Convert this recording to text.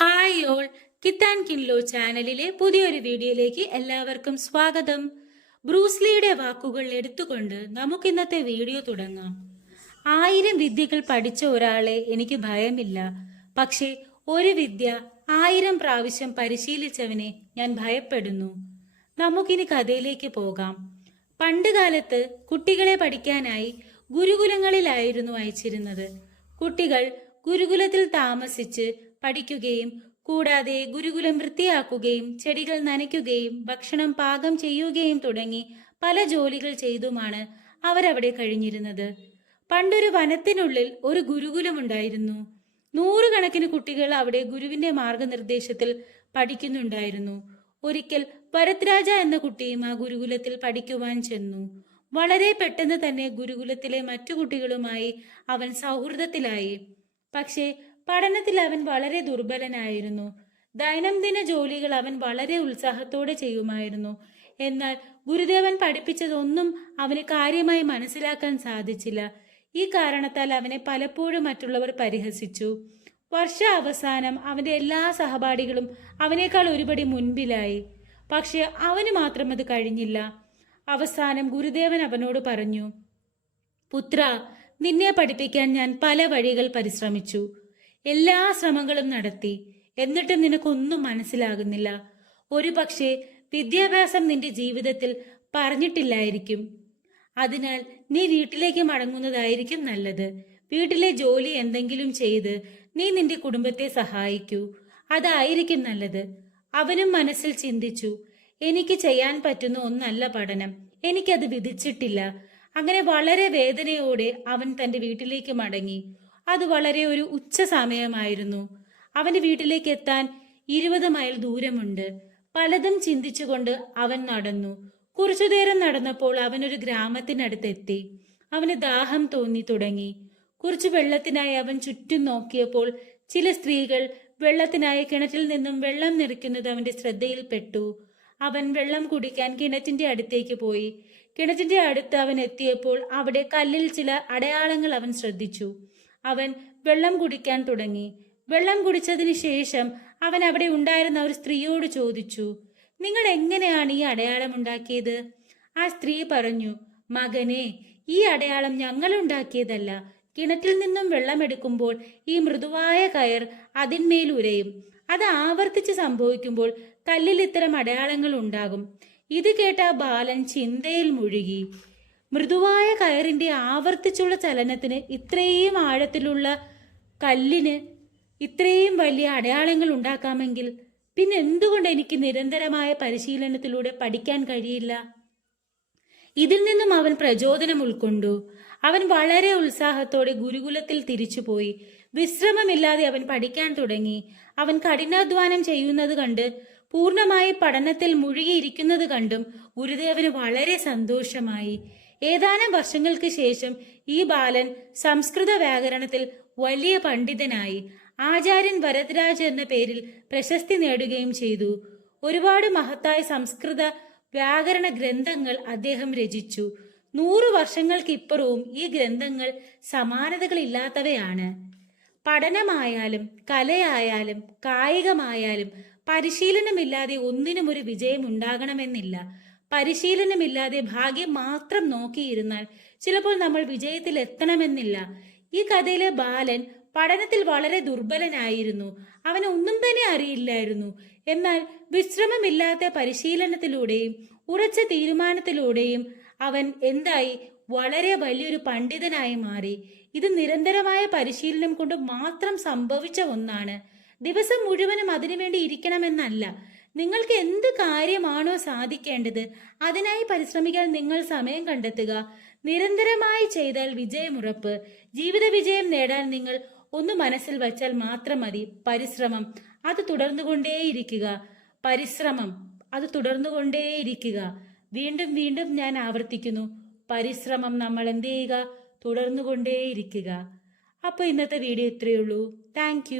Hi all. കിത്താൻ കിൻലോ ചാനലിലെ പുതിയൊരു വീഡിയോയിലേക്ക് എല്ലാവർക്കും സ്വാഗതം. ബ്രൂസ്ലിയുടെ വാക്കുകൾ എടുത്തുകൊണ്ട് നമുക്ക് ഇന്നത്തെ വീഡിയോ തുടങ്ങാം. ആയിരം വിദ്യകൾ പഠിച്ച ഒരാളെ എനിക്ക് ഭയമില്ല. പക്ഷേ ഒരു വിദ്യ ആയിരം പ്രാവശ്യം പരിശീലിച്ചവനെ ഞാൻ ഭയപ്പെടുന്നു. നമുക്കിനി കഥയിലേക്ക് പോകാം. പണ്ടുകാലത്ത് കുട്ടികളെ പഠിക്കാനായി ഗുരുകുലങ്ങളിലായിരുന്നു അയച്ചിരുന്നത്. കുട്ടികൾ ഗുരുകുലത്തിൽ താമസിച്ച് പഠിക്കുകയും കൂടാതെ ഗുരുകുലം വൃത്തിയാക്കുകയും ചെടികൾ നനയ്ക്കുകയും ഭക്ഷണം പാകം ചെയ്യുകയും തുടങ്ങി പല ജോലികൾ ചെയ്തുമാണ് അവരവിടെ കഴിഞ്ഞിരുന്നത്. പണ്ടൊരു വനത്തിനുള്ളിൽ ഒരു ഗുരുകുലമുണ്ടായിരുന്നു നൂറുകണക്കിന് കുട്ടികൾ അവിടെ ഗുരുവിന്റെ മാർഗനിർദ്ദേശത്തിൽ പഠിക്കുന്നുണ്ടായിരുന്നു. ഒരിക്കൽ ഭരത്രാജ എന്ന കുട്ടിയും ആ ഗുരുകുലത്തിൽ പഠിക്കുവാൻ ചെന്നു. വളരെ പെട്ടെന്ന് തന്നെ ഗുരുകുലത്തിലെ മറ്റു കുട്ടികളുമായി അവൻ സൗഹൃദത്തിലായി. പക്ഷേ പഠനത്തിൽ അവൻ വളരെ ദുർബലനായിരുന്നു. ദൈനംദിന ജോലികൾ അവൻ വളരെ ഉത്സാഹത്തോടെ ചെയ്യുമായിരുന്നു. എന്നാൽ ഗുരുദേവൻ പഠിപ്പിച്ചതൊന്നും അവന് കാര്യമായി മനസ്സിലാക്കാൻ സാധിച്ചില്ല. ഈ കാരണത്താൽ അവനെ പലപ്പോഴും മറ്റുള്ളവർ പരിഹസിച്ചു. വർഷ അവസാനം അവന്റെ എല്ലാ സഹപാഠികളും അവനേക്കാൾ ഒരുപടി മുൻപിലായി. പക്ഷെ അവന് മാത്രം അത് കഴിഞ്ഞില്ല. അവസാനം ഗുരുദേവൻ അവനോട് പറഞ്ഞു പുത്ര നിന്നെ പഠിപ്പിക്കാൻ ഞാൻ പല വഴികൾ പരിശ്രമിച്ചു. എല്ലാ ശ്രമങ്ങളും നടത്തി. എന്നിട്ടും നിനക്കൊന്നും മനസ്സിലാകുന്നില്ല. ഒരു പക്ഷേ വിദ്യാഭ്യാസം നിന്റെ ജീവിതത്തിൽ പറഞ്ഞിട്ടില്ലായിരിക്കും. അതിനാൽ നീ വീട്ടിലേക്ക് മടങ്ങുന്നതായിരിക്കും നല്ലത്. വീട്ടിലെ ജോലി എന്തെങ്കിലും ചെയ്ത് നീ നിന്റെ കുടുംബത്തെ സഹായിക്കൂ. അതായിരിക്കും നല്ലത്. അവനും മനസ്സിൽ ചിന്തിച്ചു എനിക്ക് ചെയ്യാൻ പറ്റുന്ന ഒന്നല്ല പഠനം. എനിക്കത് വിധിച്ചിട്ടില്ല. അങ്ങനെ വളരെ വേദനയോടെ അവൻ തന്റെ വീട്ടിലേക്ക് മടങ്ങി. അത് വളരെ ഒരു ഉച്ച സമയമായിരുന്നു. അവന്റെ വീട്ടിലേക്ക് എത്താൻ ഇരുപത് മൈൽ ദൂരമുണ്ട്. പലതും ചിന്തിച്ചുകൊണ്ട് അവൻ നടന്നു. കുറച്ചു നേരം നടന്നപ്പോൾ അവൻ ഒരു ഗ്രാമത്തിനടുത്തെത്തി അവന് ദാഹം തോന്നി തുടങ്ങി. കുറച്ച് വെള്ളത്തിനായി അവൻ ചുറ്റും നോക്കിയപ്പോൾ ചില സ്ത്രീകൾ വെള്ളത്തിനായി കിണറ്റിൽ നിന്നും വെള്ളം നിറയ്ക്കുന്നത് അവന്റെ ശ്രദ്ധയിൽപ്പെട്ടു. അവൻ വെള്ളം കുടിക്കാൻ കിണറ്റിന്റെ അടുത്തേക്ക് പോയി. കിണറ്റിന്റെ അടുത്ത് അവൻ എത്തിയപ്പോൾ അവിടെ കല്ലിൽ ചില അടയാളങ്ങൾ അവൻ ശ്രദ്ധിച്ചു. അവൻ വെള്ളം കുടിക്കാൻ തുടങ്ങി. വെള്ളം കുടിച്ചതിന് ശേഷം അവൻ അവിടെ ഉണ്ടായിരുന്ന ഒരു സ്ത്രീയോട് ചോദിച്ചു നിങ്ങൾ എങ്ങനെയാണ് ഈ അടയാളം ഉണ്ടാക്കിയത്? ആ സ്ത്രീ പറഞ്ഞു മകനെ ഈ അടയാളം ഞങ്ങൾ ഉണ്ടാക്കിയതല്ല. കിണറ്റിൽ നിന്നും വെള്ളമെടുക്കുമ്പോൾ ഈ മൃദുവായ കയർ അതിന്മേൽ ഉരയും. അത് ആവർത്തിച്ച് സംഭവിക്കുമ്പോൾ കല്ലിൽ ഇത്തരം അടയാളങ്ങൾ ഉണ്ടാകും. ഇത് കേട്ട ബാലൻ ചിന്തയിൽ മുഴുകി. മൃദുവായ കയറിന്റെ ആവർത്തിച്ചുള്ള ചലനത്തിന് ഇത്രയും ആഴത്തിലുള്ള കല്ലിന് ഇത്രയും വലിയ അടയാളങ്ങൾ ഉണ്ടാക്കാമെങ്കിൽ പിന്നെ എന്തുകൊണ്ട് എനിക്ക് നിരന്തരമായ പരിശീലനത്തിലൂടെ പഠിക്കാൻ കഴിയില്ല? ഇതിൽ നിന്നും അവൻ പ്രചോദനം ഉൾക്കൊണ്ടു. അവൻ വളരെ ഉത്സാഹത്തോടെ ഗുരുകുലത്തിൽ തിരിച്ചുപോയി. വിശ്രമമില്ലാതെ അവൻ പഠിക്കാൻ തുടങ്ങി. അവൻ കഠിനാധ്വാനം ചെയ്യുന്നത് കണ്ട് പൂർണമായി പഠനത്തിൽ മുഴുകിയിരിക്കുന്നത് കണ്ടും ഗുരുദേവന് വളരെ സന്തോഷമായി. ഏതാനും വർഷങ്ങൾക്ക് ശേഷം ഈ ബാലൻ സംസ്കൃത വ്യാകരണത്തിൽ വലിയ പണ്ഡിതനായി ആചാര്യൻ വരദരാജ് എന്ന പേരിൽ പ്രശസ്തി നേടുകയും ചെയ്തു. ഒരുപാട് മഹത്തായ സംസ്കൃത വ്യാകരണ ഗ്രന്ഥങ്ങൾ അദ്ദേഹം രചിച്ചു. നൂറു വർഷങ്ങൾക്കിപ്പുറവും ഈ ഗ്രന്ഥങ്ങൾ സമാനതകളില്ലാത്തവയാണ്. പഠനമായാലും കലയായാലും കായികമായാലും പരിശീലനമില്ലാതെ ഒന്നിനും ഒരു വിജയം ഉണ്ടാകണമെന്നില്ല പരിശീലനമില്ലാതെ ഭാഗ്യം മാത്രം നോക്കിയിരുന്നാൽ ചിലപ്പോൾ നമ്മൾ വിജയത്തിൽ എത്തണമെന്നില്ല. ഈ കഥയിലെ ബാലൻ പഠനത്തിൽ വളരെ ദുർബലനായിരുന്നു. അവന് ഒന്നും തന്നെ അറിയില്ലായിരുന്നു. എന്നാൽ വിശ്രമമില്ലാത്ത പരിശീലനത്തിലൂടെയും ഉറച്ച തീരുമാനത്തിലൂടെയും അവൻ എന്തായി? വളരെ വലിയൊരു പണ്ഡിതനായി മാറി. ഇത് നിരന്തരമായ പരിശീലനം കൊണ്ട് മാത്രം സംഭവിച്ച ഒന്നാണ്. ദിവസം മുഴുവനും അതിനുവേണ്ടി ഇരിക്കണമെന്നല്ല. നിങ്ങൾക്ക് എന്ത് കാര്യമാണോ സാധിക്കേണ്ടത് അതിനായി പരിശ്രമിക്കാൻ നിങ്ങൾ സമയം കണ്ടെത്തുക. നിരന്തരമായി ചെയ്താൽ വിജയമുറപ്പ്. ജീവിത വിജയം നേടാൻ നിങ്ങൾ ഒന്ന് മനസ്സിൽ വച്ചാൽ മാത്രം മതി. പരിശ്രമം അത് തുടർന്നുകൊണ്ടേയിരിക്കുക. പരിശ്രമം അത് തുടർന്നുകൊണ്ടേയിരിക്കുക. വീണ്ടും വീണ്ടും ഞാൻ ആവർത്തിക്കുന്നു. പരിശ്രമം നമ്മൾ എന്ത് ചെയ്യുക? തുടർന്നുകൊണ്ടേയിരിക്കുക. അപ്പോൾ ഇന്നത്തെ വീഡിയോ ഇത്രയേ ഉള്ളൂ. താങ്ക്